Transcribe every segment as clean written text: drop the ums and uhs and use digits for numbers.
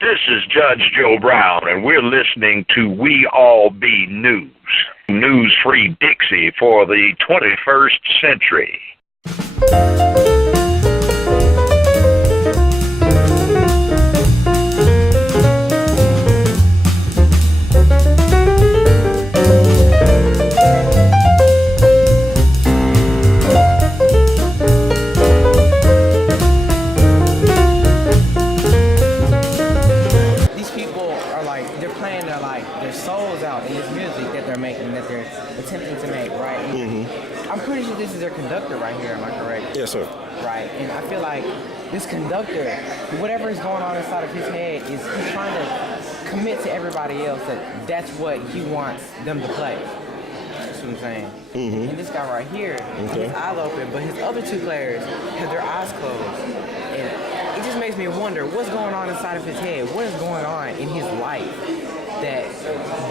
This is Judge Joe Brown, and we're listening to We All Be News. News-free Dixie for the 21st century. Attempting to make, right? I'm pretty sure this is their conductor right here, am I correct? Yes, sir. Right, and I feel like this conductor, whatever is going on inside of his head, is he's trying to commit to everybody else that that's what he wants them to play. That's what I'm saying. And this guy right here, his eyes open, but his other two players have their eyes closed. And it just makes me wonder what's going on inside of his head, what is going on in his life that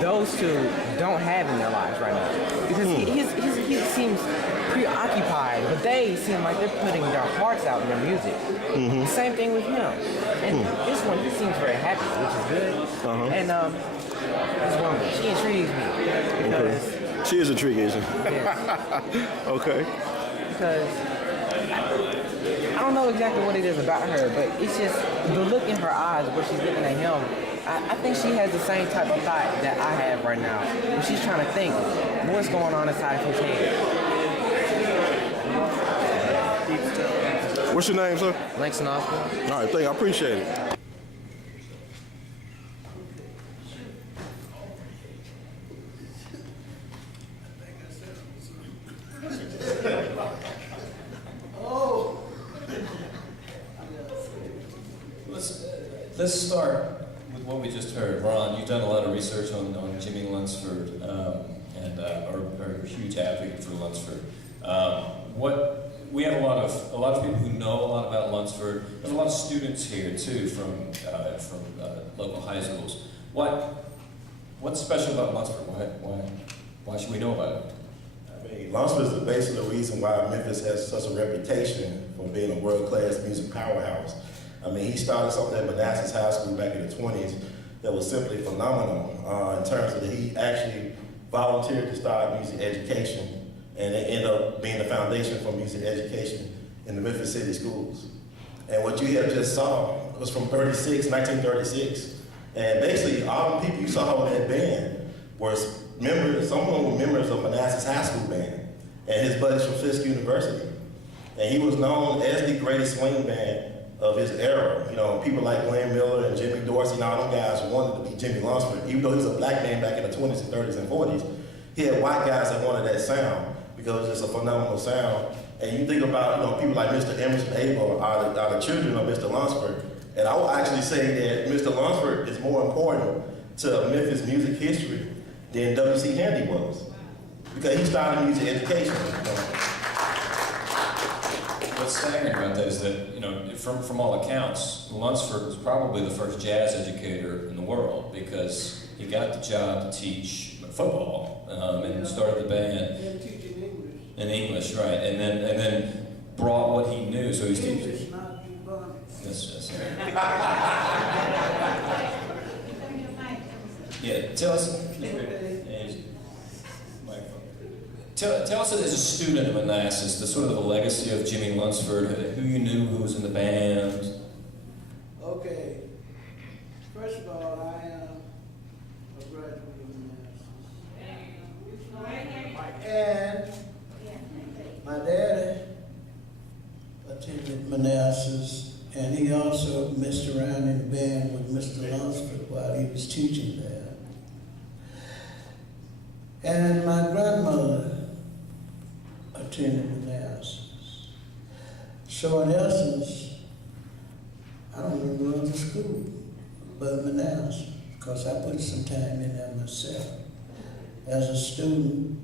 those two don't have in their lives right now. Because he seems preoccupied, but they seem like they're putting their hearts out in their music. The same thing with him. And this one, he seems very happy, which is good. And this woman, she intrigues me. Because she is intriguing. Yes. Okay. Because I don't know exactly what it is about her, but it's just the look in her eyes where she's looking at him. I think she has the same type of thought that I have right now. When she's trying to think what's going on inside of his head. What's your name, sir? Langston Osborne. All right, thank you. I appreciate it. Let's start with what we just heard. Ron, you've done a lot of research on Jimmie Lunceford and are a huge advocate for Lunceford. We have a lot of people who know a lot about Lunceford. There's a lot of students here too from local high schools. What's special about Lunceford? Why should we know about it? I mean, Lunceford is basically the reason why Memphis has such a reputation for being a world-class music powerhouse. I mean, he started something at Manassas High School back in the 20s that was simply phenomenal in terms of that he actually volunteered to start music education, and it ended up being the foundation for music education in the Memphis City schools. And what you have just saw was from 1936, and basically all the people you saw in that band were members, some of them were members of Manassas High School band, and his buddies from Fisk University. And he was known as the greatest swing band of his era. You know, people like Glenn Miller and Jimmy Dorsey and all them guys wanted to be Jimmie Lunceford. Even though he's a black man back in the 20s and 30s and 40s, he had white guys that wanted that sound because it's just a phenomenal sound. And you think about, people like Mr. Emerson Abel are the children of Mr. Lunceford. And I will actually say that Mr. Lunceford is more important to Memphis music history than W.C. Handy was, because he started music education. What's staggering about that is that, from all accounts, Lunceford was probably the first jazz educator in the world because he got the job to teach football and started the band. And teaching English. In English, right? And then brought what he knew. So he's teaching. English, not Ebonics. Yes. Yeah. Tell us. Tell us as a student of Manassas, the sort of the legacy of Jimmie Lunceford, who you knew, who was in the band. Okay. First of all, I am a graduate of Manassas. And my daddy attended Manassas, and he also messed around in the band with Mr. Lunceford while he was teaching there. And my grandmother attended Manassas. So in essence, I don't even go to school but Manassas, because I put some time in there myself as a student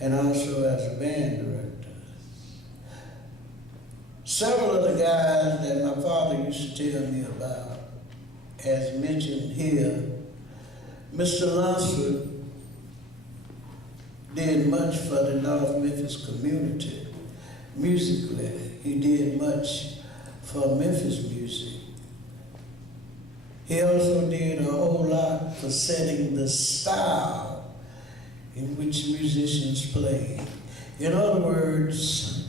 and also as a band director. Several of the guys that my father used to tell me about, as mentioned here, Mr. Lunceford did much for the North Memphis community musically. He did much for Memphis music. He also did a whole lot for setting the style in which musicians played. In other words,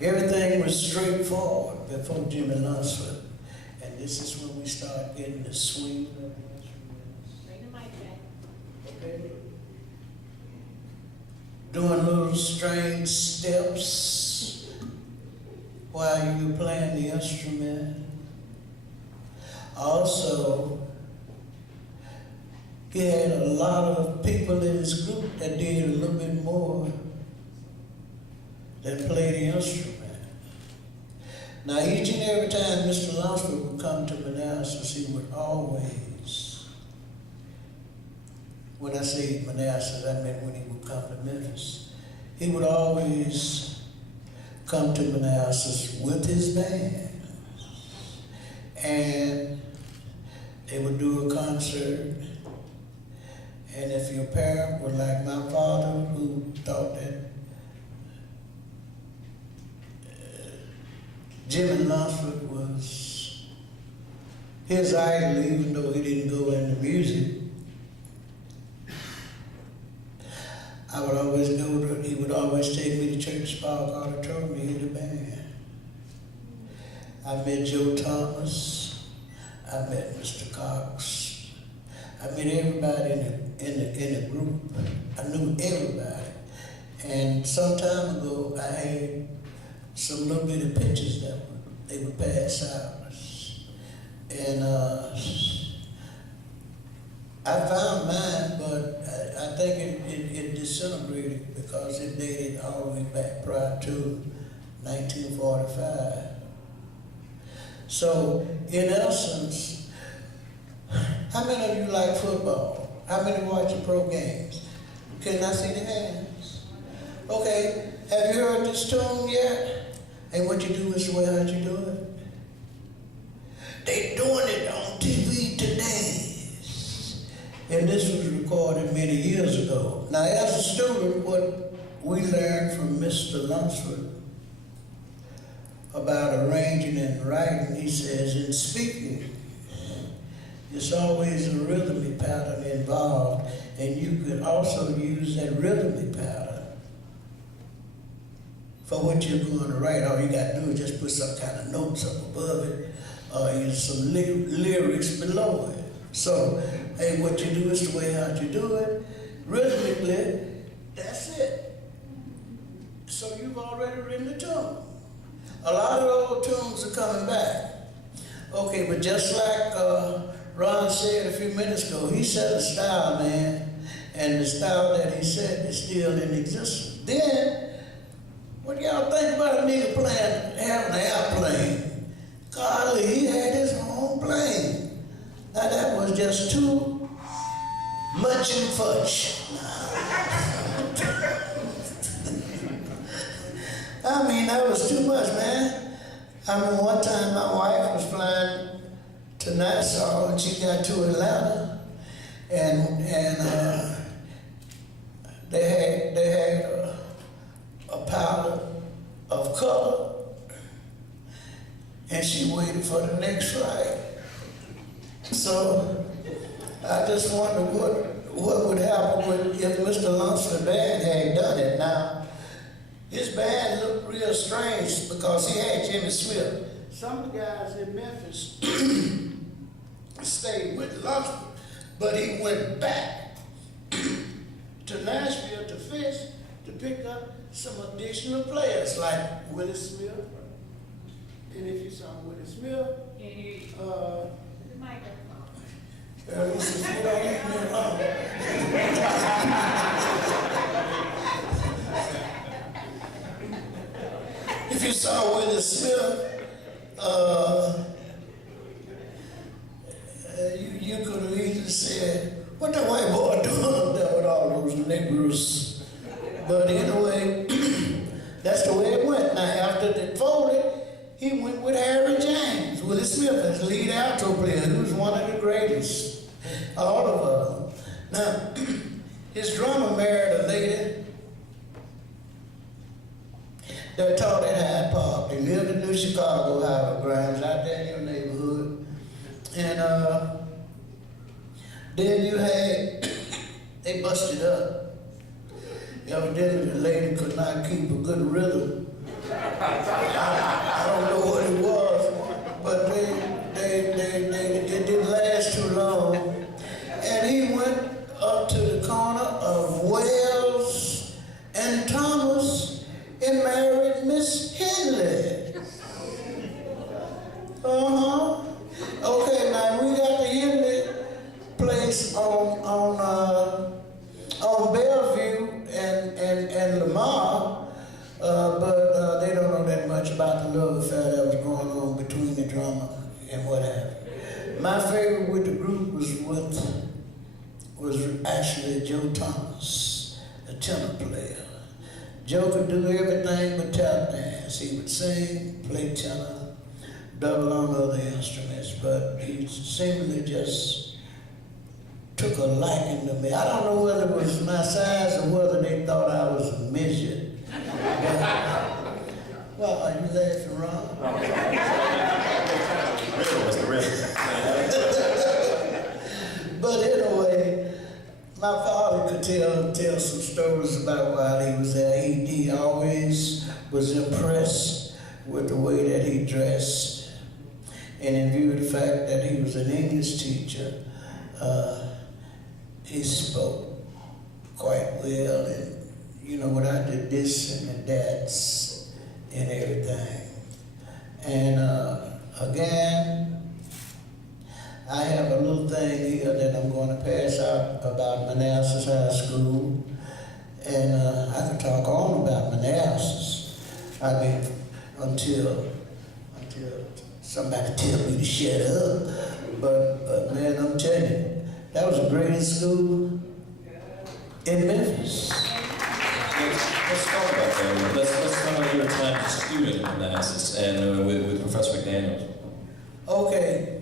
everything was straightforward before Jimmie Lunceford. And this is when we start getting the swing of the instruments. Bring the mic back. Okay. Doing little strange steps while you were playing the instrument. Also, he had a lot of people in his group that did a little bit more than play the instrument. Now, each and every time Mr. Lunceford would come to Manassas, he would always, when I say Manassas, I meant when he would come to Memphis, he would always come to Manassas with his band. And they would do a concert. And if your parent were like my father, who thought that Jimmie Lunceford was his idol, even though he didn't go into music, I would always go to, he would always take me to Church Park Auditorium to hear the band. I met Joe Thomas, I met Mr. Cox, I met everybody in the group. I knew everybody. And some time ago, I had some little bitty pictures that they would pass out. And I found mine, but I think it disintegrated because it dated all the way back prior to 1945. So, in essence, how many of you like football? How many watch the pro games? Can I see the hands? Okay, have you heard this tune yet? And what you do is the way how you do it. They doing it on TV today. And this was recorded many years ago. Now, as a student, what we learned from Mr. Lunceford about arranging and writing, he says, in speaking, there's always a rhythmic pattern involved, and you could also use that rhythmic pattern for what you're going to write. All you got to do is just put some kind of notes up above it, or use some lyrics below it. So, hey, what you do is the way how you do it. Rhythmically, that's it. So you've already written the tune. A lot of old tunes are coming back. Okay, but just like Ron said a few minutes ago, he set a style, man, and the style that he set is still in existence. Then, what y'all think about a nigga having an airplane? Golly, he had his own plane. Now that was just too much and fudge. I mean, that was too much, man. I mean, one time my wife was flying to Nassau and she got to Atlanta, and they had a palette of color, and she waited for the next flight. So I just wonder what would happen if Mr. Lunceford's band had done it. Now, his band looked real strange because he had Jimmy Swift. Some of the guys in Memphis stayed with Lunceford, but he went back to Nashville to Fish to pick up some additional players like Willie Smith. And if you saw Willie Smith, The microphone. if you don't leave me alone. If you saw Willie Smith, you could have easily said, what that white boy doing up there with all those Negroes? But anyway, that's the way it went. Now, after they folded, he went with Harry James, Willie Smith, as lead alto player, who was one of the greatest, all of them. Now, his drummer married a lady that taught at Hyde Park. They lived in New Chicago, Howard Grimes, out there in your neighborhood. And then you had, they busted up. Evidently the lady could not keep a good rhythm. I don't know what it was, but it didn't last too long. And he went up to the corner of Wells and Thomas and married Miss Henley. Okay, now we got the Henley place on Bellevue and Lamar, but they don't know that much about the love affair that was going on between the drummer and what have you. My favorite with the group was actually Joe Thomas, a tenor player. Joe could do everything but tap dance. He would sing, play tenor, double on other instruments, but he seemingly just took a liking to me. I don't know whether it was my size or whether they thought I was a midget. Well, are you laughing, Ron? But anyway, my father could tell some stories about while he was there. He always was impressed with the way that he dressed, and in view of the fact that he was an English teacher, he spoke quite well, and you know what I did this and that's and everything. And again, I have a little thing here that I'm going to pass out about Manassas High School, and I could talk on about Manassas. I mean, until somebody tell me to shut up. But man, I'm telling you, that was the greatest school in Memphis. Let's talk about that. Let's talk about your time as a student in Manassas and with Professor McDaniels. Okay.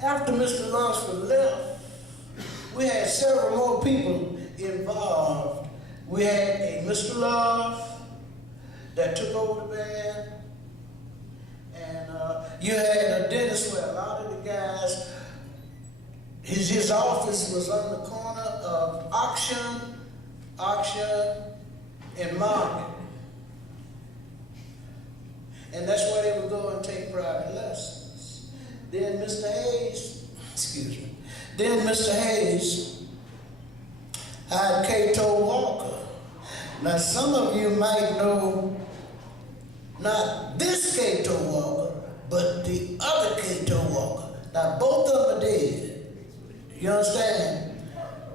After Mr. Lunceford left, we had several more people involved. We had a Mr. Love that took over the band, and you had a dentist where a lot of the guys, his office was on the corner of Auction and Market. And that's where they would go and take private lessons. Then Mr. Hayes hired Cato Walker. Now some of you might know not this Cato Walker, but the other Cato Walker. Now both of them are dead. You understand?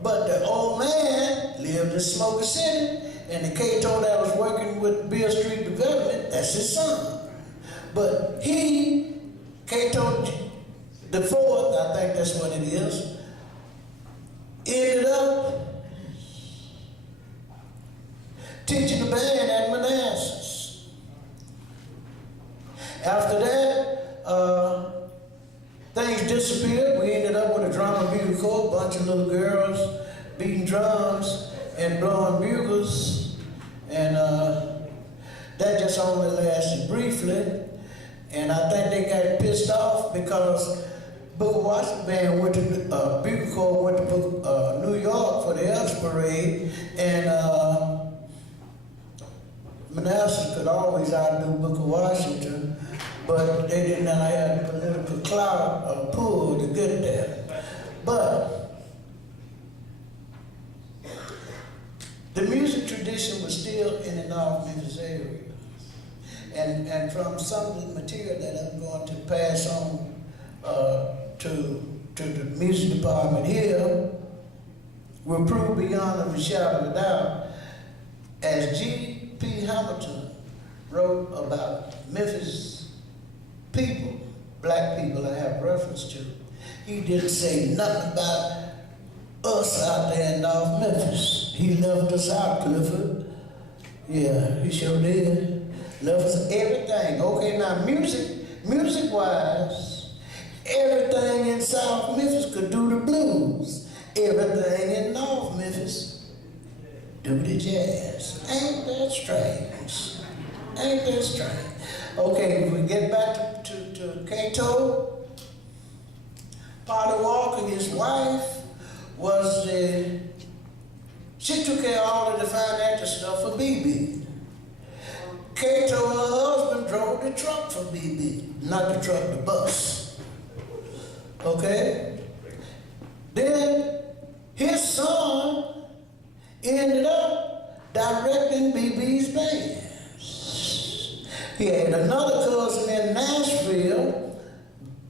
But the old man lived in Smoker City, and the Cato that was working with Beale Street Development, that's his son. But Cato the fourth, I think that's what it is, ended up teaching the band at Manassas. After that, things disappeared. We ended up with a drum and bugle corps, a bunch of little girls beating drums and blowing bugles, and that just only lasted briefly. And I think they got pissed off because Booker Washington band went to bugle corps went to New York for the Elks Parade, and Manassas could always outdo Booker Washington, but they did not have the political clout or pull to get there. But the music tradition was still in the North Memphis area. And from some of the material that I'm going to pass on to the music department here will prove beyond a shadow of a doubt, as G.P. Hamilton wrote about Memphis people, black people I have reference to, he didn't say nothing about us out there in North Memphis. He left us out, Clifford. Yeah, he sure did. Left us everything. Okay, now music-wise, everything in South Memphis could do the blues. Everything in North Memphis do the jazz. Ain't that strange? Ain't that strange? Okay, if we get back to Cato, Polly Walker, his wife, was she took care of all of the financial stuff for BB. Kato, her husband, drove the truck for BB. Not the truck, the bus. Okay? Then his son ended up directing BB's bands. He had another cousin in Nashville.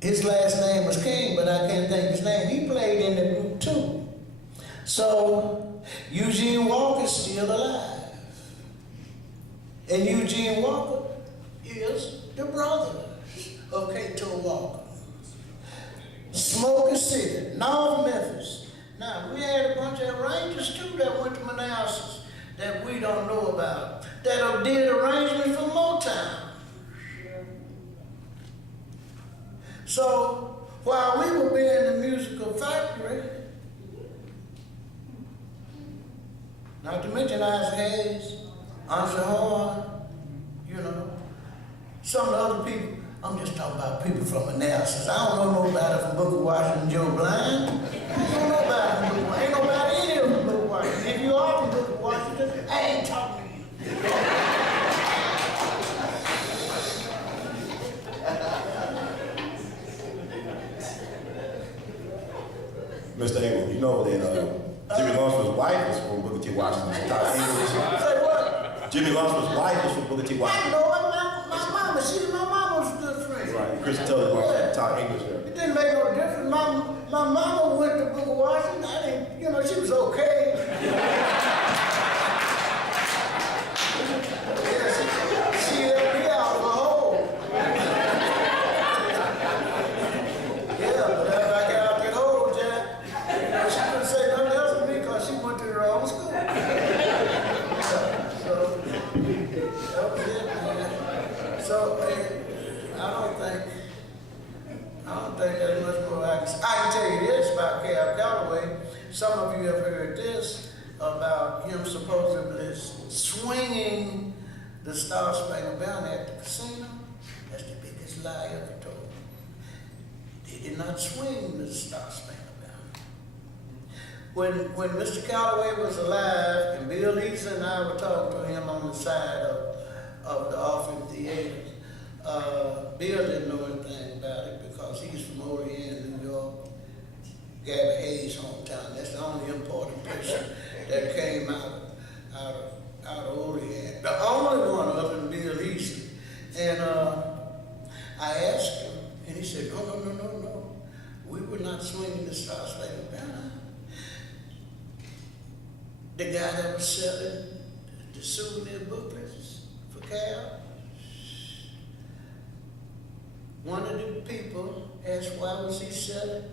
His last name was King, but I can't think of his name. He played in the group too. So Eugene Walker's still alive. And Eugene Walker is the brother of Kato Walker. Smoker City, North Memphis. Now, we had a bunch of arrangers too that went to Manassas that we don't know about, that did arrangements for Motown. So, while we were being the musical factory, not to mention Isaac Hayes, Ansel Horn, you know, some of the other people. I'm just talking about people from Manassas. I don't know nobody from Booker Washington, Joe Blind. I don't know nobody from Booker Washington. Ain't nobody in here from Booker Washington. If you are from Booker Washington, I ain't talking to you. Mr. Abel, you know that Jimmie Lunceford's wife is from Booker T. Washington. She taught English. Say what? Jimmie Lunceford's wife is from Booker T. I Washington. know it. My mama was a good friend. Right. Christian Tully Washington taught English there. It didn't make no difference. My mama went to Booker Washington. I didn't, you know, she was okay. She helped me out of a hole. Yeah, but after I got out that hole, Jack, she couldn't say nothing else to me because she went to her own school. So, that was it, man. So, I don't think there's much more I can tell you this about Cab Calloway. Some of you have heard this about him supposedly swinging the Star Spangled Banner at the casino. That's the biggest lie ever told. They did not swing the Star Spangled Banner. When Mr. Calloway was alive, and Bill Lisa and I were talking to him on the side of the Orphan Theater, Bill didn't know anything about it because he's from over here in New York, Gabby Hayes' hometown. That's the only important person that came out of Orient. The only one other than Bill Easton. And I asked him, and he said, no. We were not swinging the Star Spangled Banner. The guy that was selling the souvenir booklets for Cal, one of the people asked why was he selling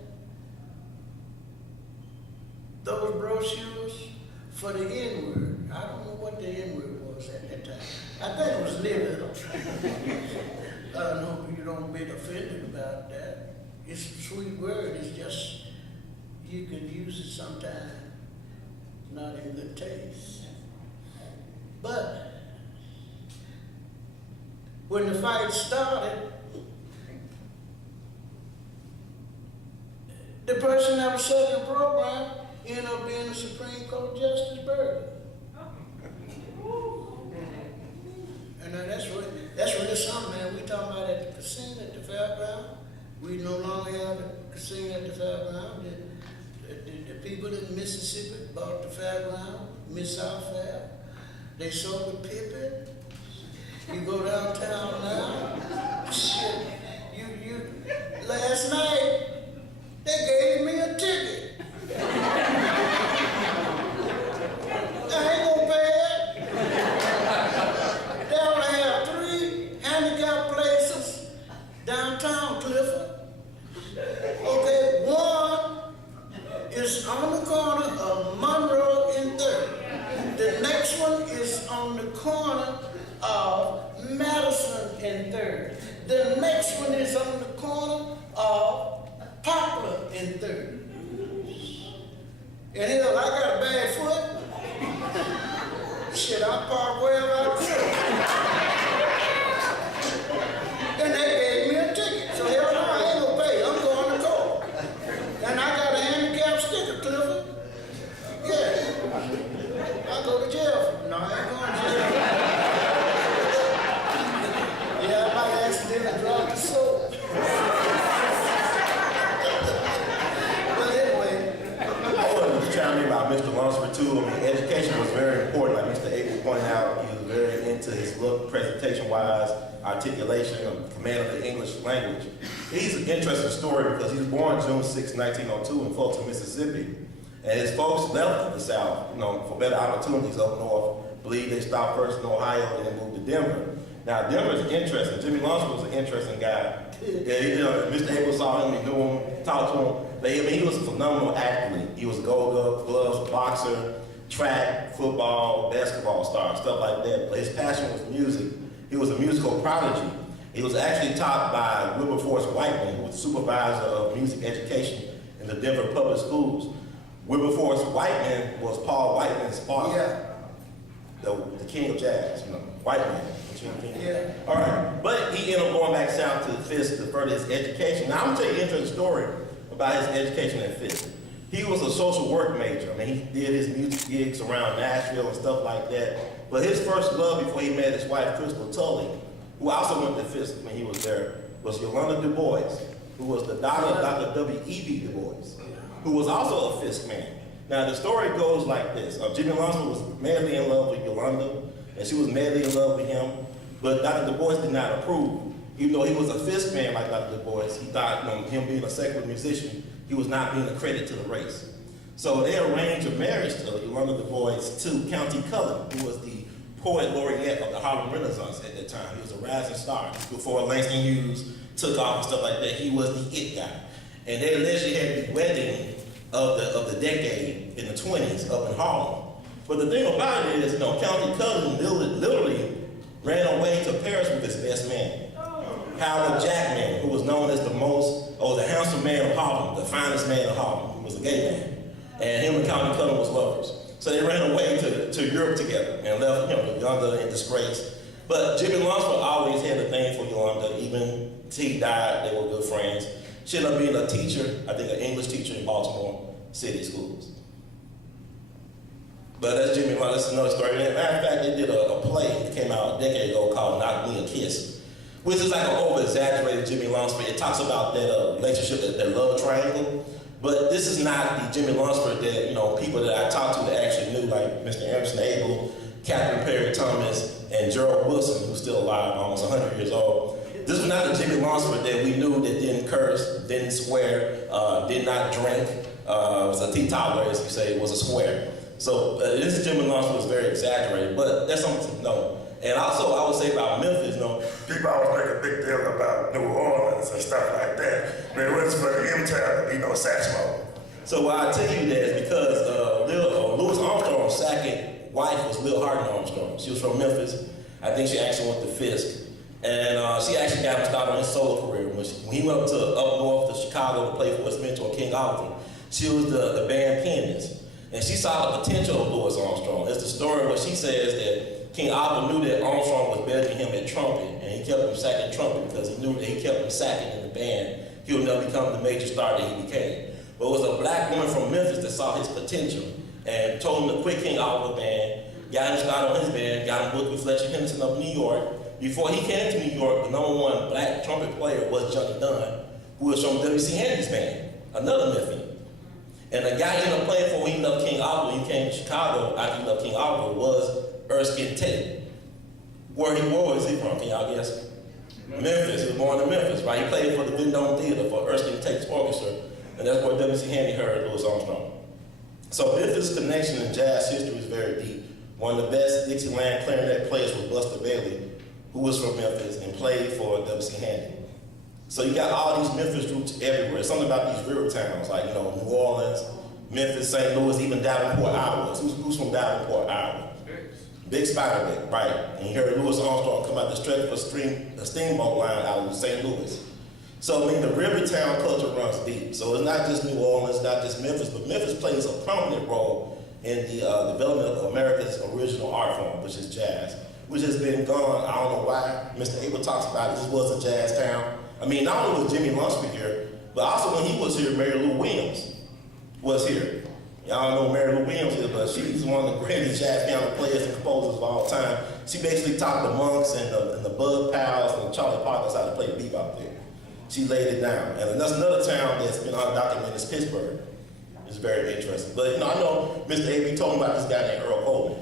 those brochures for the N-word. I don't know what the N-word was at that time. I think it was nigger. I don't know if you don't get offended about that. It's a sweet word. It's just, you can use it sometimes, not in good taste. But when the fight started, the person that was setting the program ended up being the Supreme Court Justice Berger. And that's really something, man. We talking about at the casino at the fairground. We no longer have a casino at the fairground. The people in Mississippi bought the fairground, Mid-South Fair. They sold the Pippin. You go downtown now. Shit, last night, they gave me a ticket. I ain't gonna pay it. They only have 3 handicap places downtown Clifford. Okay, one is on the corner of Monroe and 3rd. The next one is on the corner of Madison and 3rd. The next one is on the corner of Poplar and 3rd. And hell, I got a bad foot. Shit, I park wherever I could. And they gave me a ticket. So hell no, I ain't gonna pay. I'm going to court. too. I mean, education was very important. Like Mr. A.L.L pointed out, he was very into his look, presentation-wise, articulation, command of the English language. He's an interesting story because he was born June 6, 1902 in Fulton, Mississippi. And his folks left the South, for better opportunities up north. I believe they stopped first in Ohio and then moved to Denver. Now, Denver is interesting. Jimmie Lunceford was an interesting guy. Yeah, Mr. A.L. saw him, he knew him, talked to him. But, he was a phenomenal athlete. He was a Gold Gloves boxer, track, football, basketball star, stuff like that. But his passion was music. He was a musical prodigy. He was actually taught by Wilberforce Whiteman, who was supervisor of music education in the Denver public schools. Wilberforce Whiteman was Paul Whiteman's father, the king of jazz, Whiteman. Yeah. All right, but he ended up going back south to Fisk to further his education. Now, I'm gonna tell you an interesting story about his education at Fisk. He was a social work major. I mean, he did his music gigs around Nashville and stuff like that. But his first love before he met his wife, Crystal Tully, who also went to Fisk when he was there, was Yolanda Du Bois, who was the daughter of Dr. W.E.B. Du Bois, who was also a Fisk man. Now, the story goes like this. Jimmie Lunceford was madly in love with Yolanda, and she was madly in love with him, but Dr. Du Bois did not approve. Even though he was a Fisk man like Dr. Du Bois, he thought him being a secular musician, he was not being a credit to the race. So they arranged a marriage to Yolanda Du Bois to County Cullen, who was the poet laureate of the Harlem Renaissance at that time. He was a rising star. Before Langston Hughes took off and stuff like that, he was the it guy. And they allegedly had the wedding of the decade in the 20s up in Harlem. But the thing about it is, County Cullen literally ran away to Paris with his best man, Howard Jackman, who was known as the handsome man of Harlem, the finest man of Harlem. He was a gay man. And him and County Cullen was lovers. So they ran away to Europe together and left Yolanda in disgrace. But Jimmie Lunceford always had a thing for Yolanda, even until he died, they were good friends. She ended up being a teacher, I think an English teacher in Baltimore City schools. But that's Jimmie Lunceford, that's another story. Matter of fact, they did a play that came out a decade ago called Knock Me a Kiss, which is like an over-exaggerated Jimmie Lunceford. It talks about that relationship, that love triangle. But this is not the Jimmie Lunceford that, people that I talked to that actually knew, like Mr. Emerson Abel, Catherine Perry Thomas, and Gerald Wilson, who's still alive, almost 100 years old. This was not the Jimmie Lunceford that we knew that didn't curse, didn't swear, did not drink, was a teetotaler, as you say, was a square. So this Jimmie Lunceford was very exaggerated, but that's something to know. And also, I would say about Memphis, people always make a big deal about New Orleans and stuff like that. But it was for the M-Town to be no Satchmo. So why I tell you that is because Louis Armstrong's second wife was Lil Hardin Armstrong. She was from Memphis. I think she actually went to Fisk. And she actually got him started on his solo career. When he went up north to Chicago to play for West Metro and King Oliver, she was the band pianist. And she saw the potential of Louis Armstrong. It's the story where she says that King Oliver knew that Armstrong was better than him at trumpet, and he kept him sacking trumpet because he knew that he kept him sacking in the band, he would never become the major star that he became. But it was a black woman from Memphis that saw his potential and told him to quit King Oliver band, got him started on his band, got him booked with Fletcher Henderson of New York. Before he came to New York, the #1 black trumpet player was Johnny Dunn, who was from W.C. Handy's band, another Memphian. And the guy he ended up playing for when he left King Oliver, he came to Chicago after he left King Oliver, was Erskine Tate. Where was he from? Can y'all guess? Memphis. He was born in Memphis, right? He played for the Vendome Theater for Erskine Tate's orchestra, and that's where W.C. Handy heard Louis Armstrong. So Memphis' connection in jazz history is very deep. One of the best Dixieland clarinet players was Buster Bailey, who was from Memphis and played for W.C. Handy. So you got all these Memphis roots everywhere. Something about these river towns, like New Orleans, Memphis, St. Louis, even Davenport, Iowa. Who's from Davenport, Iowa? Big Spiderwick, right? And you heard Louis Armstrong come out the stretch for the steamboat line out of St. Louis. So I mean, the river town culture runs deep. So it's not just New Orleans, not just Memphis, but Memphis plays a prominent role in the development of America's original art form, which is jazz, which has been gone. I don't know why. Mr. Abel talks about it. This was a jazz town. I mean, not only was Jimmie Lunceford here, but also when he was here, Mary Lou Williams was here. Y'all know Mary Lou Williams is, but she's one of the greatest jazz piano players and composers of all time. She basically taught the Monks and the Bud Powells and Charlie Parkers how to play bebop there. She laid it down. And that's another town that's been undocumented is Pittsburgh. It's very interesting. But I know Mr. A.B. told me about this guy named Earl Coleman.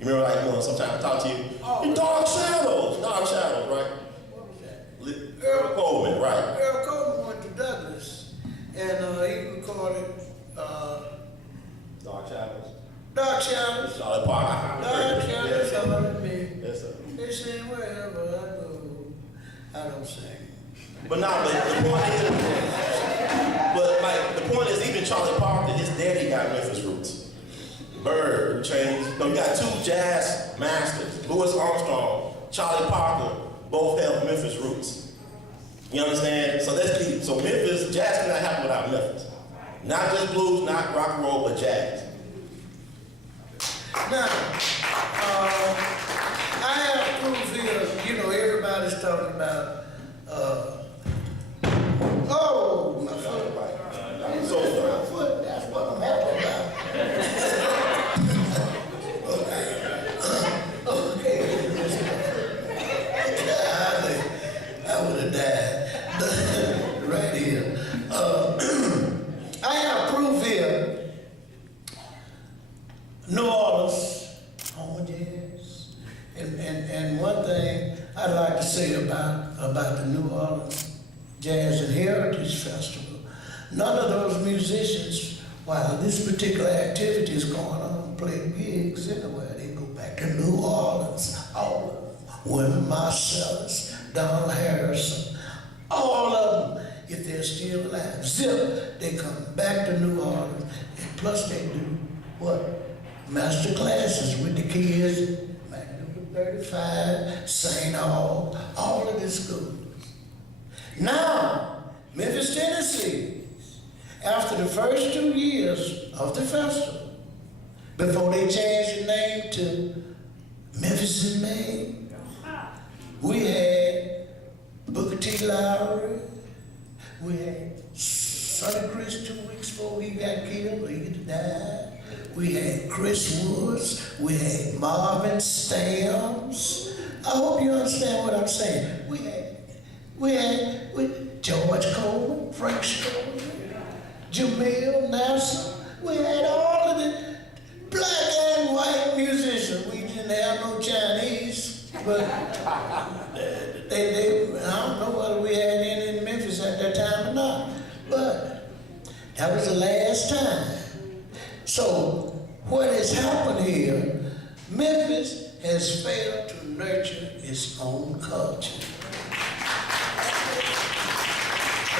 You remember, sometimes I talk to you. Oh, Dark Shadows, right? What was that? Earl Coleman, right? Earl Coleman went to Douglas, and he recorded Dark Shadows. Dark Shadows. Charlie Parker. Dark Shadows Yes, follow me. Yes, sir. They sing wherever I go. I don't sing. But the point is, even Charlie Parker, his daddy got Memphis roots. Bird, who changed. You got two jazz masters, Louis Armstrong, Charlie Parker, both have Memphis roots. You understand? So so Memphis, jazz cannot happen without Memphis. Not just blues, not rock and roll, but jazz. Now, I have proof here, everybody's talking about, oh, my foot. So, My foot, that's what I'm happy about. Okay. I would have died right here. I have proof here. New Orleans, home of jazz. And one thing I'd like to say about the New Orleans Jazz and Heritage Festival, none of those musicians, while this particular activity is going on, play gigs anywhere. They go back to New Orleans, all of them. Wynton Marsalis, Donald Harrison, all of them, if they're still alive. Zip, they come back to New Orleans, and plus they do what? Master classes with the kids, Magnificent 35, St. All of the schools. Now, Memphis, Tennessee, after the first 2 years of the festival, before they changed the name to Memphis in May, we had Booker T. Lowry, we had Sonny Chris 2 weeks before he got killed or he died. We had Chris Woods, we had Marvin Stams. I hope you understand what I'm saying. We had George Coleman, Frank Stone, Jamil Nassar. We had all of the black and white musicians. We didn't have no Chinese, but they I don't know whether we had any in Memphis at that time or not, but that was the last time. So what has happened here, Memphis has failed to nurture its own culture.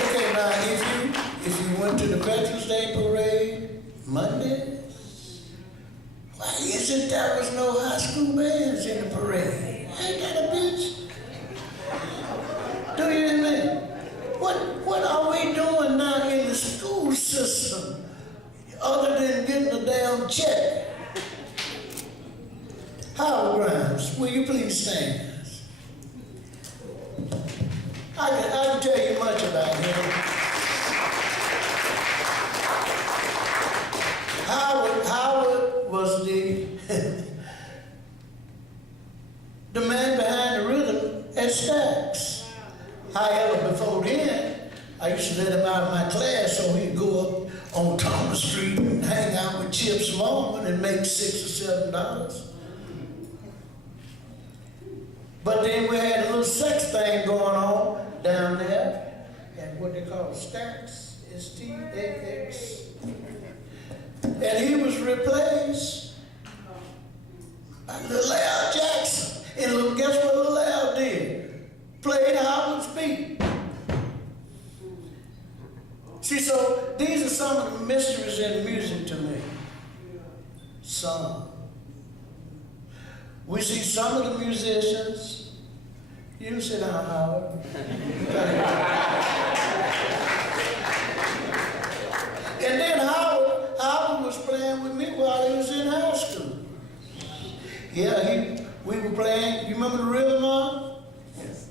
Okay, now if you went to the Veterans Day Parade Monday, why is it there was no high school bands in the parade? Ain't that a bitch? Do you hear me? What are we doing now in the school system other than getting a damn check? Howard Grimes, will you please stand? I can tell you much about him. Howard was the the man behind the rhythm at Stax. However, before then, I used to let him out of my class so he'd go up on Thomas Street and hang out with Chips Longman and make $6 or $7. But then we had a little sex thing going on down there at what they call Stax, S-T-A-X. And he was replaced by Lil Al Jackson. And look, guess what Lil Al did? Played Howard's beat. See, so these are some of the mysteries in music to me. Some. We see some of the musicians. You sit down, Howard. And then Howard was playing with me while he was in high school. Yeah, we were playing. You remember the River Mom? Yes.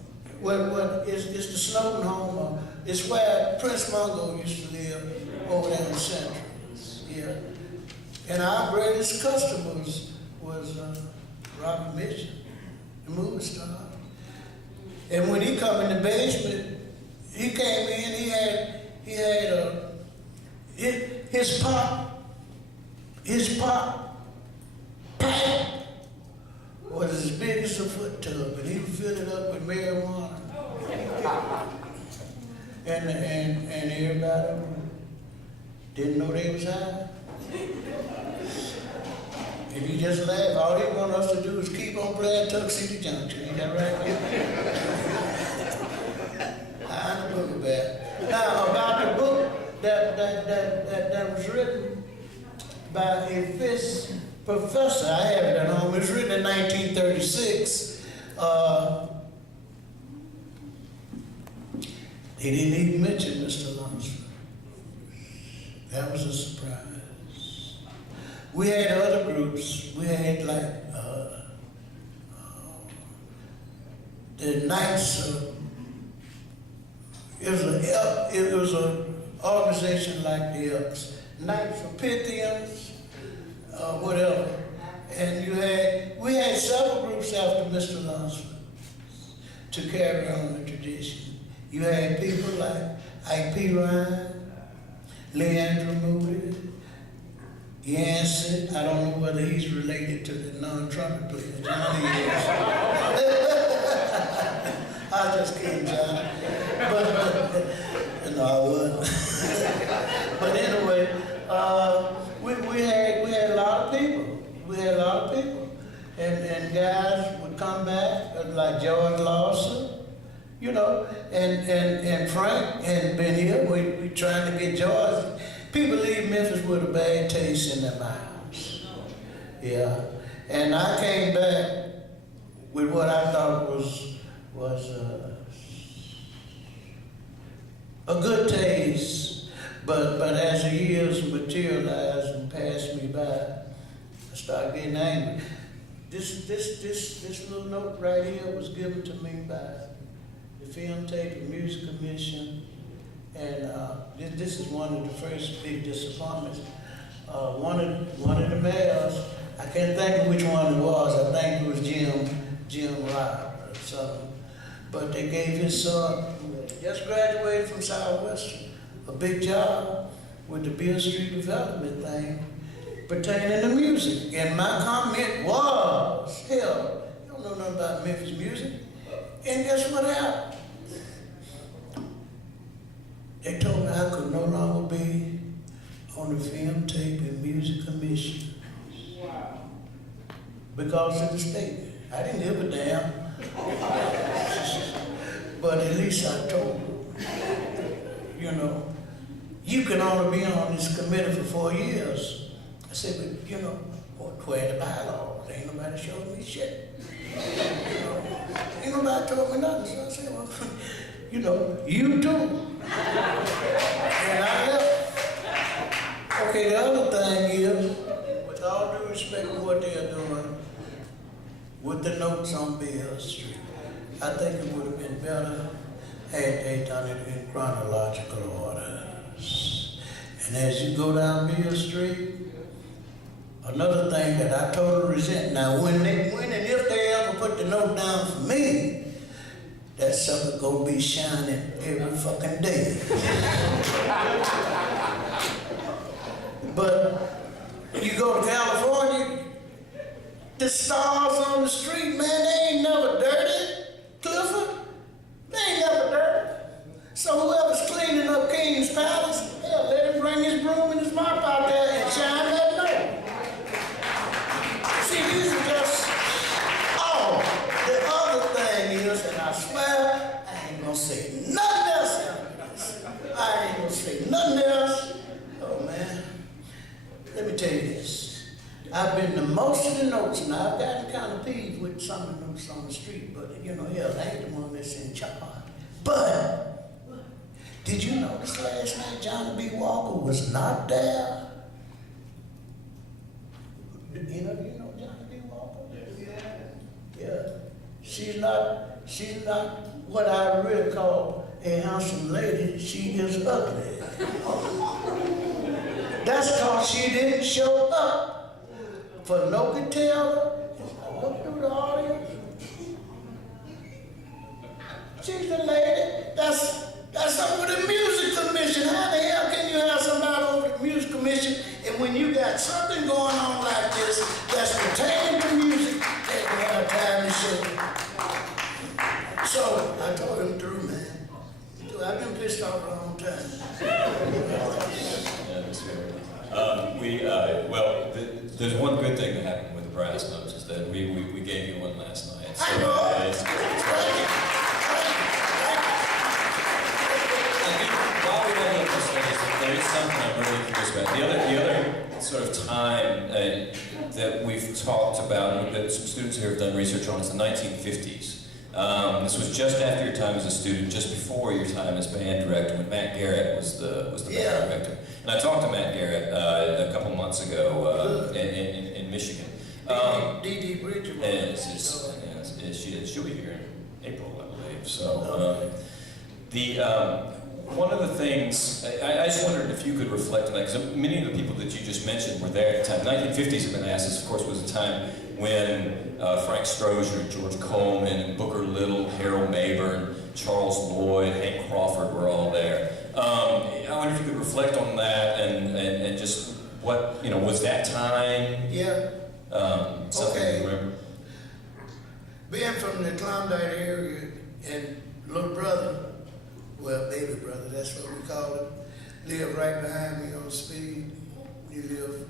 It's the Snowden home. It's where Prince Mungo used to live over there in Central. Yeah. And our greatest customers was Robert Mitchell, the movie star. And when he come in the basement, he came in. He had his pop pipe was as big as a foot tub, and he would fill it up with marijuana. And everybody didn't know they was high. And he just laughed. All he wanted us to do is keep on playing Tuxedo Junction. Ain't that right? I'm a boogie bear. Now, about the book that was written by a Fisk professor, I have it at home. It was written in 1936. He didn't even mention Mr. Lunceford. That was a surprise. We had other groups. We had like the Knights of, it was an organization like the Elks, Knights of Pythians, whatever. And we had several groups after Mr. Lunceford to carry on the tradition. You had people like Ike P. Ryan, Leandra Moody, Yancey. I don't know whether he's related to the non-trumpet player. Johnny is. I was just kidding, Johnny. But no, I wasn't. But anyway, we had a lot of people. We had a lot of people. And guys would come back, like George Lawson, you know, and Frank had been here. We trying to get George. People leave Memphis with a bad taste in their mouths. Yeah. And I came back with what I thought was a good taste, but as the years materialized and passed me by, I started getting angry. This little note right here was given to me by the Film, Tape, and Music Commission, and this is one of the first big disappointments. One of the mayors, I can't think of which one it was. I think it was Jim Robb or something. But they gave his son, who had just graduated from Southwestern, a big job with the Beale Street development thing pertaining to music. And my comment was, hell, you don't know nothing about Memphis music. And guess what happened? They told me I could no longer be on the Film, Tape, and Music Commission. Wow. Because of the statement. I didn't give a damn. But at least I told them, you know, you can only be on this committee for 4 years. I said, but you know, where the bylaws? Ain't nobody showed me shit. You know, ain't nobody told me nothing. So I said, well, you know, you do. And I left. Okay, the other thing is, with all due respect to what they're doing, with the notes on Beale Street, I think it would have been better had they done it in chronological orders. And as you go down Beale Street, another thing that I totally resent, now when and if they ever put the note down for me, that sucker gonna be shining every fucking day. But you go to California, the stars on the street, man, they ain't never dirty. Clifford, they ain't never dirty. So whoever's cleaning up King's Palace, hell, let him bring his broom and his mop out there and shine that note. See, these are just, oh, the other thing is, and I swear, I ain't gonna say nothing else after this. I ain't gonna say nothing else. Oh, man. Let me tell you this. I've been to most of the notes, and I've gotten kind of peeved with some of the notes on the street, but, you know, hell, I ain't the one that's in charge. But, did you notice last night Johnny B. Walker was not there? You know Johnny B. Walker? Yeah. She's not what I really call a handsome lady. She is ugly. That's because she didn't show up. For no could tell, I looked through the audience. She's the lady. That's up with the Music Commission. How the hell can you have somebody over the Music Commission when you got something going on like this that's pertaining to music, they don't have time to show. So I told him through, man. I've been pissed off a long time. Yeah, that's fair. There's one good thing that happened with the brass notes is that we gave you one last night. So, I know. While we don't look this way, there is something I'm really curious about. The other sort of time that we've talked about, and that some students here have done research on, is the 1950s. This was just after your time as a student, just before your time as band director, when Matt Garrett was the band director. And I talked to Matt Garrett a couple months ago in Michigan. D.D. Bridger. She'll be here in April, I believe. So one of the things, I just wondered if you could reflect on that, because many of the people that you just mentioned were there at the time. 1950s in Manassas, of course, was a time when Frank Strozier, George Coleman, Booker Little, Harold Mayburn, Charles Lloyd, Hank Crawford were all there. I wonder if you could reflect on that and just what, was that time? Yeah. Something Okay. you remember? Being from the Klondike area and little brother, well, baby brother, that's what we call him, lived right behind me on Speed. He lived,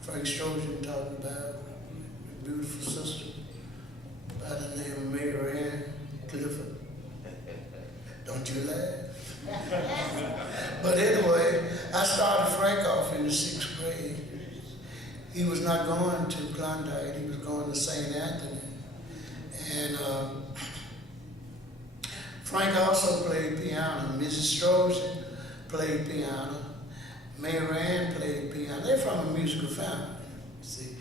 Frank Strozier talking about, a beautiful sister by the name of Mary Ann Clifford. Don't you laugh. But anyway, I started Frank off in the 6th grade. He was not going to Klondike, he was going to St. Anthony. And Frank also played piano. Mrs. Strozier played piano. Mary Ann played piano. They're from a musical family, see.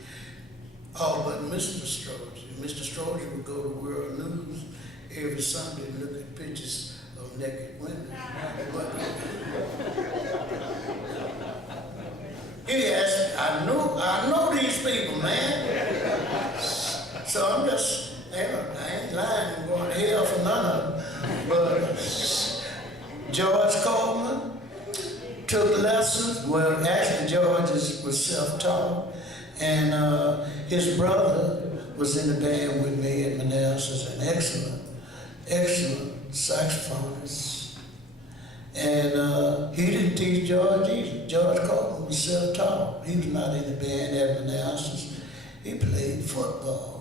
Oh, but Mr. Strozier would go to World News every Sunday and look at pictures of naked women. But he asked me, I know these people, man. So I'm just, I ain't lying, I'm going to hell for none of them. But George Coleman took lessons. Well, actually, George was self-taught. And his brother was in the band with me at Manassas, an excellent saxophonist. And he didn't teach George either. George Coleman was self-taught. He was not in the band at Manassas. He played football.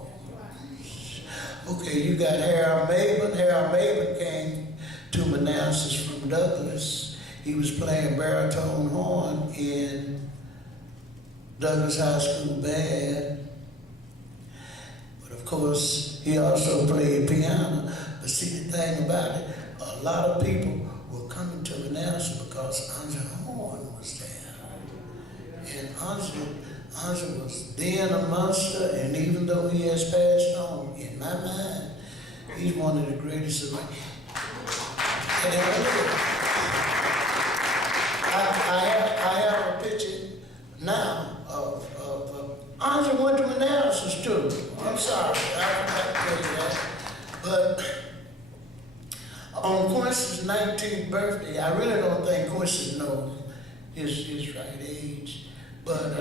Okay, you got Harold Mayburn. Harold Mayburn came to Manassas from Douglas. He was playing baritone horn in Douglas High School band. But of course, he also played piano. But see, the thing about it, a lot of people were coming to Manassas because Anza Horn was there. And Anza was then a monster, and even though he has passed on, in my mind, he's one of the greatest of my. And I have a picture now of Anza went to Manassas too. I'm sorry, I forgot to tell you that. But on Quincy's 19th birthday, I really don't think Quincy knows his right age. But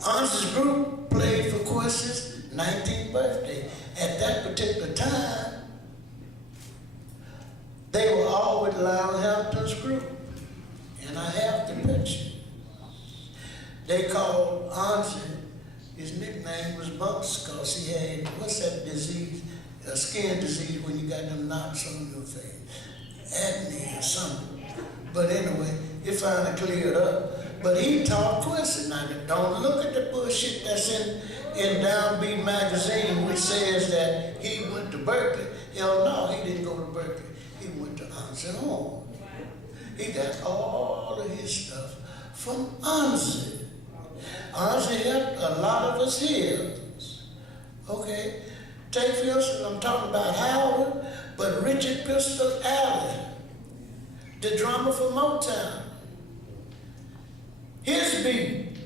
Anza's group played for Quincy's 19th birthday. At that particular time, they were all with Lyle Hampton's group. And I have the picture. They called Anza, his nickname was Bumps, because he had, what's that disease? A skin disease when you got them knots on your face. Attn or something. But anyway, it finally cleared up. But he taught Quincy. Now, don't look at the bullshit that's in Downbeat magazine, which says that he went to Berkeley. Hell no, he didn't go to Berkeley. He went to Anza Horn. He got all of his stuff from Anza. Anza helped a lot of us here. Okay, take for instance, I'm talking about Howard, but Richard Pistol Allen, the drummer for Motown. His beat,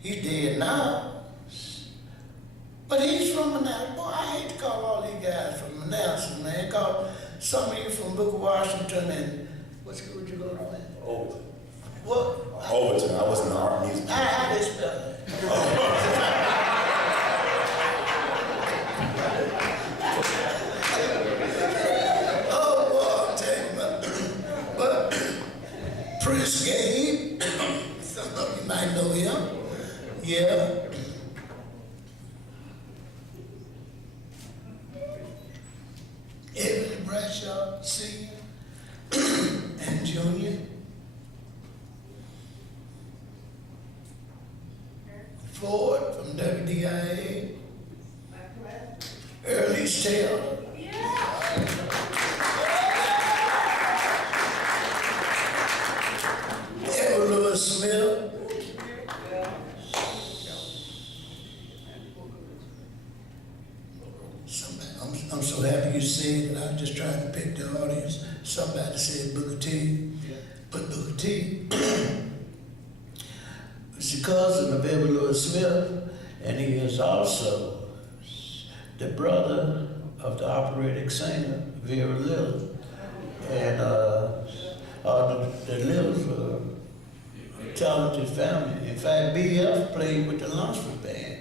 he's dead now, But he's from Manassas. Boy, I hate to call all these guys from Manassas, man. Call some of you from Booker Washington and what school did you go to, man? Overton. What? Overton. I was in the art music. How they spell it? Oh, boy, I'll tell you about it. But Prince Gabe, some of you might know him. Yeah. Evan Bradshaw, Senior and Junior. Ford from WDIA. Early Taylor. Edward Lewis Smith. I'm so happy you said it. I was just trying to pick the audience. Somebody said Booker T. But Booker T is the cousin of Edward Lewis Smith, and he is also the brother of the operatic singer Vera Lilly. And the Lilly's were a talented family. In fact, B.F. played with the Lunceford band.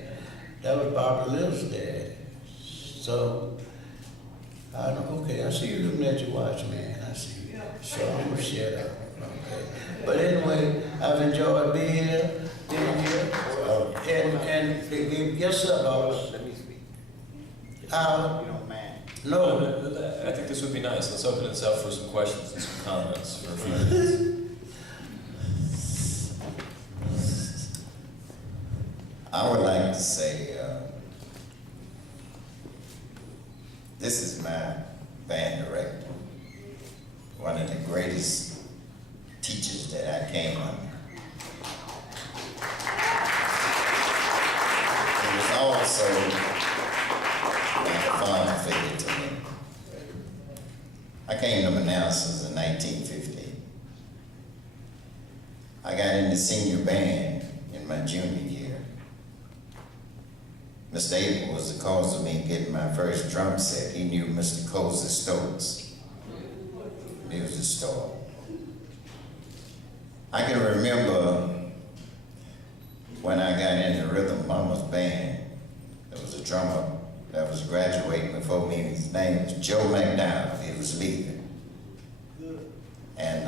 That was Barbara Lilly's dad. So, okay, I see you looking at your watch, man. I see you. So I'm gonna shut up. Okay. But anyway, I've enjoyed being here. And yes, sir, boss. Let me speak. You don't mind. No. I think this would be nice. Let's open this up for some questions and some comments for a few minutes. I would like to say, this is my band director, one of the greatest teachers that I came under. He was also a father figure to me. I came to Manassas in 1950. I got in the senior band in my junior year. Mr. A.L.L. was the cause of me getting my first drum set. He knew Mr. Cozy Stokes, music store. I can remember when I got in the Rhythm Mama's band, there was a drummer that was graduating before me. His name was Joe McDowell. He was leaving. And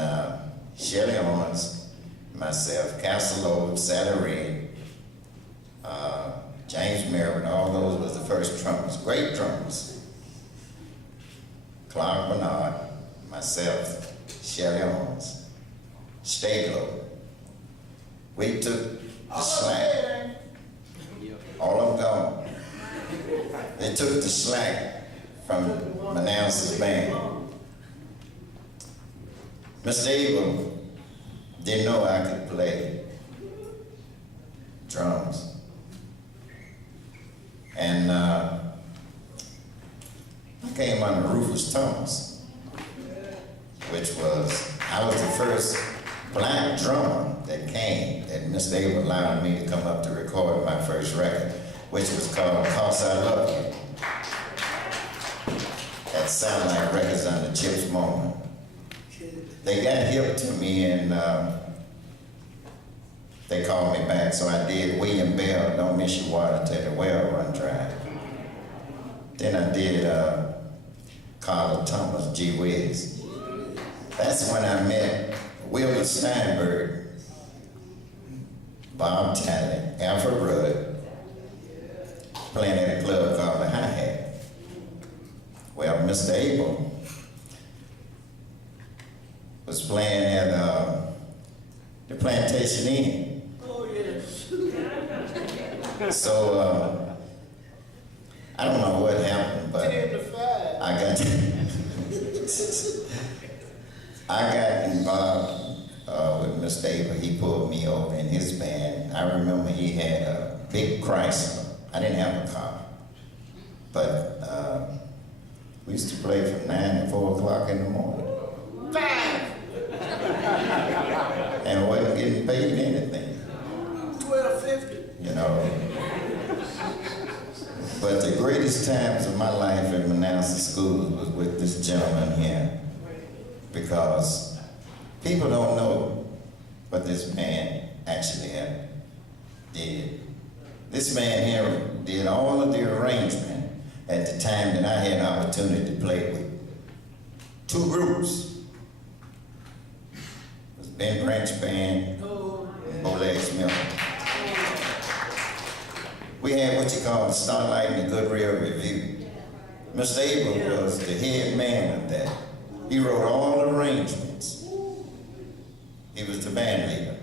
Shelly Owens, myself, Castle Old, Sally Red, James Merritt, all those was the first drummers, great drummers. Clark Bernard, myself, Shelly Owens, Steglo. We took the slack. All of them gone. They took the slack from Manassas band. Mr. A.L.L. didn't know I could play drums. And I came under Rufus Thomas, which was, I was the first black drummer that came, that Mr. A.L.L. allowed me to come up to record my first record, which was called 'Cause I Love You. That Satellite Records under Chip's Moment. They got hip to me and they called me back, so I did William Bell, Don't Miss Your Water Till the Well Run Dry. Then I did Carla Thomas, Gee Whiz. That's when I met Willie Steinberg, Bob Talley, Alfred Rudd, playing at a club called the Hi-Hat. Well, Mr. A.L.L. was playing at the Plantation Inn. Oh, yes. So, I don't know what happened, but 10 to 5. I got involved with Mr. A.L.L. He pulled me over in his band. I remember he had a big Chrysler. I didn't have a car, but we used to play from 9 to 4 o'clock in the morning. And wasn't getting paid anything. $12.50. You know. greatest times of my life in Manassas schools was with this gentleman here, because people don't know what this man actually did. This man here did all of the arrangement at the time that I had an opportunity to play with two groups. It was Ben Branch Band and Bolex Miller. We had what you call the Starlight and the Goodwill Review. Mr. A.L.L was the head man of that. He wrote all the arrangements. He was the band leader.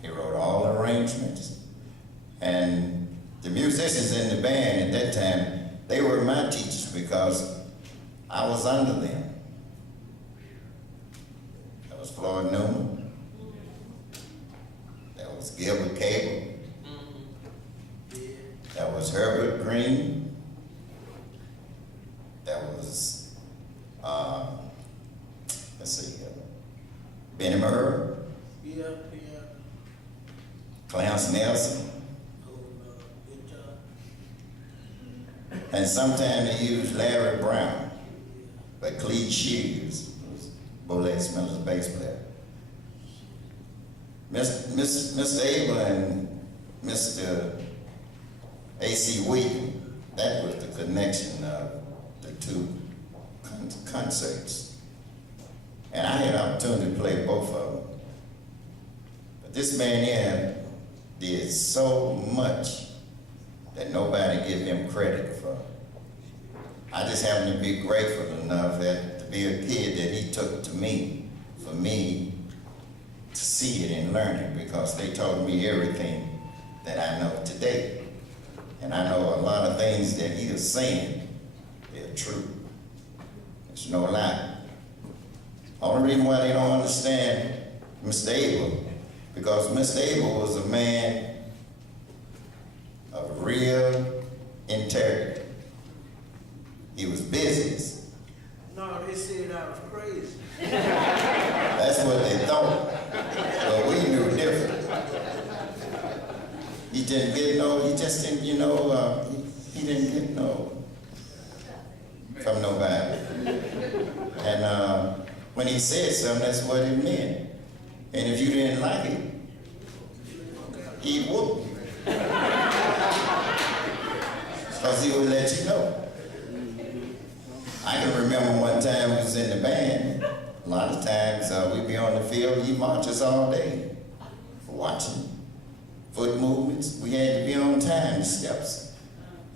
He wrote all the arrangements. And the musicians in the band at that time, they were my teachers because I was under them. That was Floyd Newman. That was Gilbert Cable. That was Herbert Green. That was, let's see, Benny Murray. Yeah. Clarence Nelson. And sometimes they used Larry Brown, but Cleve Shears was Bolex Miller's bass player. Mr. A.L.L and Mr. A.C. Wheaton, that was the connection of the two concerts. And I had an opportunity to play both of them. But this man here did so much that nobody give him credit for. I just happen to be grateful enough to be a kid that he took to me, for me to see it and learn it, because they taught me everything that I know today. And I know a lot of things that he is saying, they're true. It's no lie. Only reason why they don't understand Mr. A.L.L, because Mr. A.L.L was a man of real integrity. He was business. No, they said I was crazy. That's what they thought. But we knew different. He just didn't, he didn't get no from nobody. And when he said something, that's what it meant. And if you didn't like it, he'd whoop you. Because he would let you know. I can remember one time we was in the band. A lot of times we'd be on the field, he'd march us all day for watching foot movements. We had to be on time steps.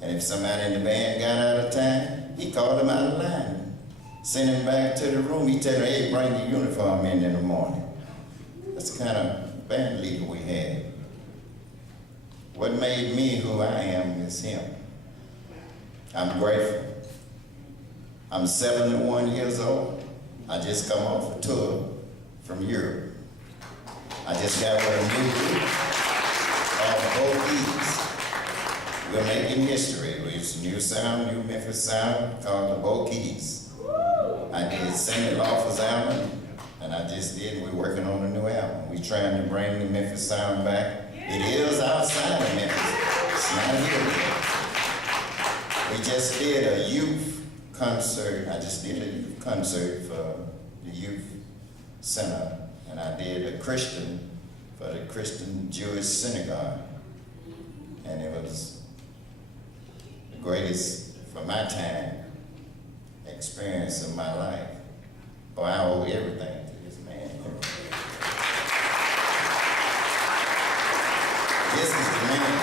And if somebody in the band got out of time, he called them out of line. Send him back to the room. He tell him, hey, bring your uniform in the morning. That's the kind of band leader we had. What made me who I am is him. I'm grateful. I'm 71 years old. I just come off a tour from Europe. I just got with a new group called the Bo Keys. We're making history. It's a new sound, new Memphis sound called the Bo Keys. I did Cindy Lauper's album, and I just did, we're working on a new album. We're trying to bring the Memphis sound back. It is outside of Memphis. It's not here yet. We just did a youth concert. I just did a youth concert for the Youth Center, and I did a Christian for the Christian Jewish Synagogue. And it was the greatest, for my time, experience of my life. Boy, I owe everything to this man. This is the man.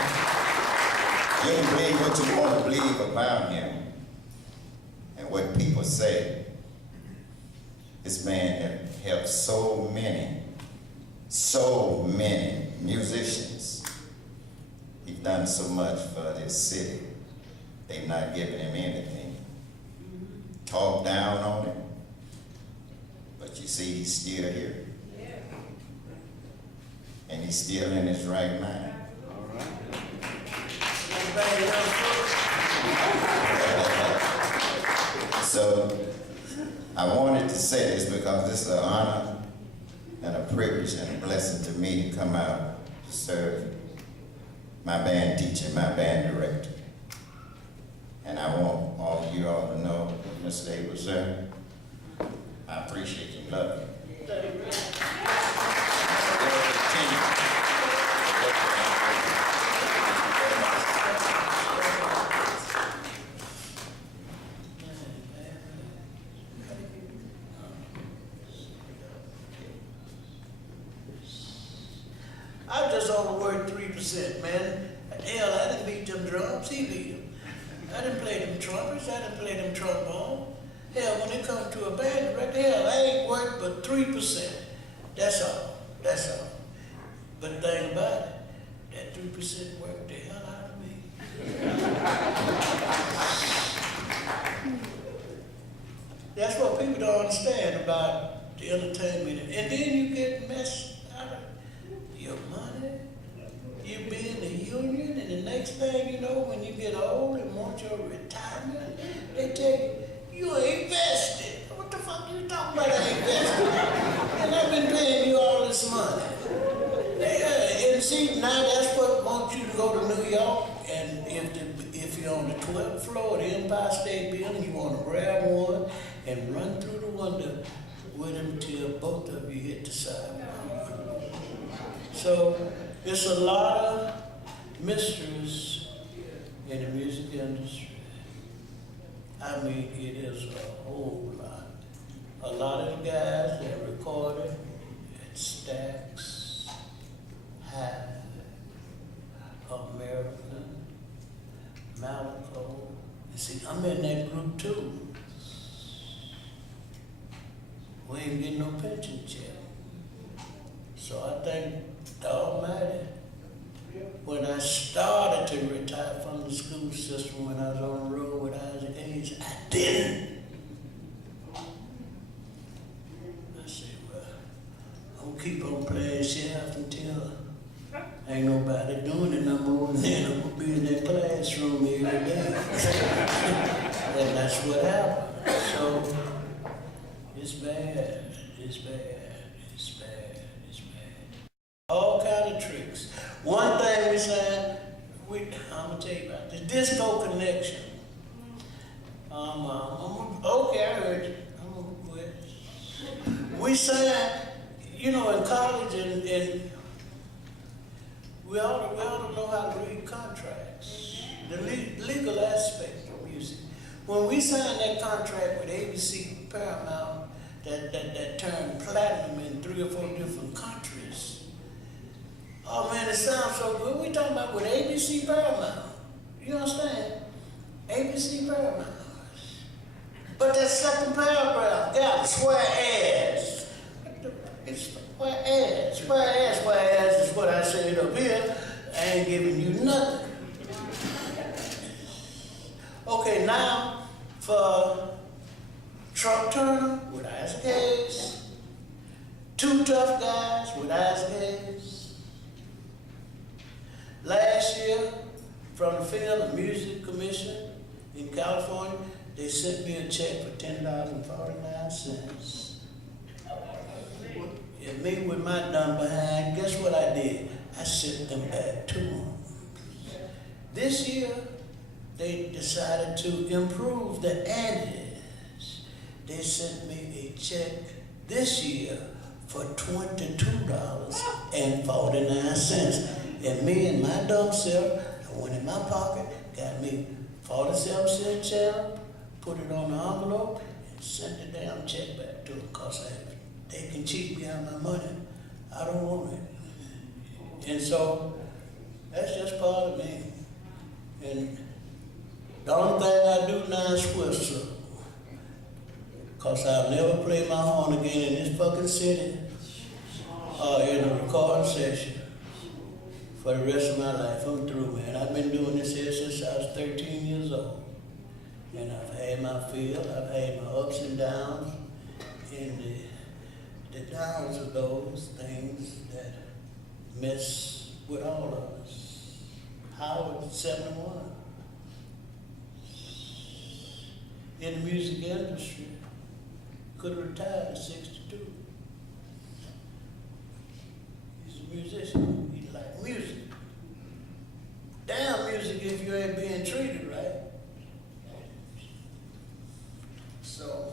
You can believe what you want to believe about him and what people say. This man has helped so many musicians. He's done so much for this city. They've not given him anything. Talk down on him. But you see, he's still here. And he's still in his right mind. So I wanted to say this because this is an honor and a privilege and a blessing to me to come out to serve my band teacher, my band director. And I want all of you all to know that Mr. Abel, sir, I appreciate you, love you. I just only worked 3%, man. Hell, I didn't beat them drums, he beat them. I didn't play them trumpets, I didn't play them trombone. Hell, when it comes to a band director, hell, I ain't worked but 3%. That's all, that's all. But the thing about it, that 3% worked the hell out of me. That's what people don't understand about the entertainment. And then you get messed out of your money. You be in the union, and the next thing you know, when you get old and want your retirement, they tell you ain't vested. What the fuck are you talking about? I ain't vested. And I've been paying you all this money. And see, now that's what wants you to go to New York, and if you're on the 12th floor of the Empire State Building, you want to grab one and run through the window with them till both of you hit the sidewalk. So it's a lot of mysteries in the music industry. I mean, it is a whole lot. A lot of the guys that recorded at Stax, High, American, Malaco. You see, I'm in that group too. We ain't getting no pension check. So I thank the Almighty. When I started to retire from the school system, when I was on the road with Isaac Hayes, I didn't. I said, well, I'm gonna keep on playing chef until ain't nobody doing it no more, and then I'm gonna be in that classroom every day. And that's what happened. So it's bad, it's bad, it's bad, it's bad. All kind of tricks. One thing we said, I'm gonna tell you about the disco connection. Okay, I heard you. I'm gonna quit. We signed, you know, in college, and we ought to know how to read contracts, the legal aspect of music. When we signed that contract with ABC Paramount, that turned platinum in 3 or 4 different countries. Oh man, it sounds so good. We talking about with ABC Paramount. You understand? ABC Paramount. But that second paragraph, guys, whereas. It's whereas is what I said up here. I ain't giving you nothing. Okay, now for Truck Turner with Isaac Hayes, Two Tough Guys with Isaac Hayes. Last year, from the Film and Music Commission in California, they sent me a check for $10.49. And me with my dumb behind, guess what I did? I sent them back to them. This year, they decided to improve the antes. They sent me a check this year for $22.49. And me and my dumb self, I went in my pocket, got me 47-cent check, put it on the envelope, and sent the damn check back to them, because they can cheat me out of my money. I don't want it. And so, that's just part of me. And the only thing I do now is whistle. Because I'll never play my horn again in this fucking city or in a recording session for the rest of my life. I'm through, man. I've been doing this here since I was 13 years old. And I've had my fill, I've had my ups and downs, and the downs of those things that mess with all of us. Howard, 71. In the music industry, could have retired at 62. He's a musician, he liked music. Damn music if you ain't being treated right. So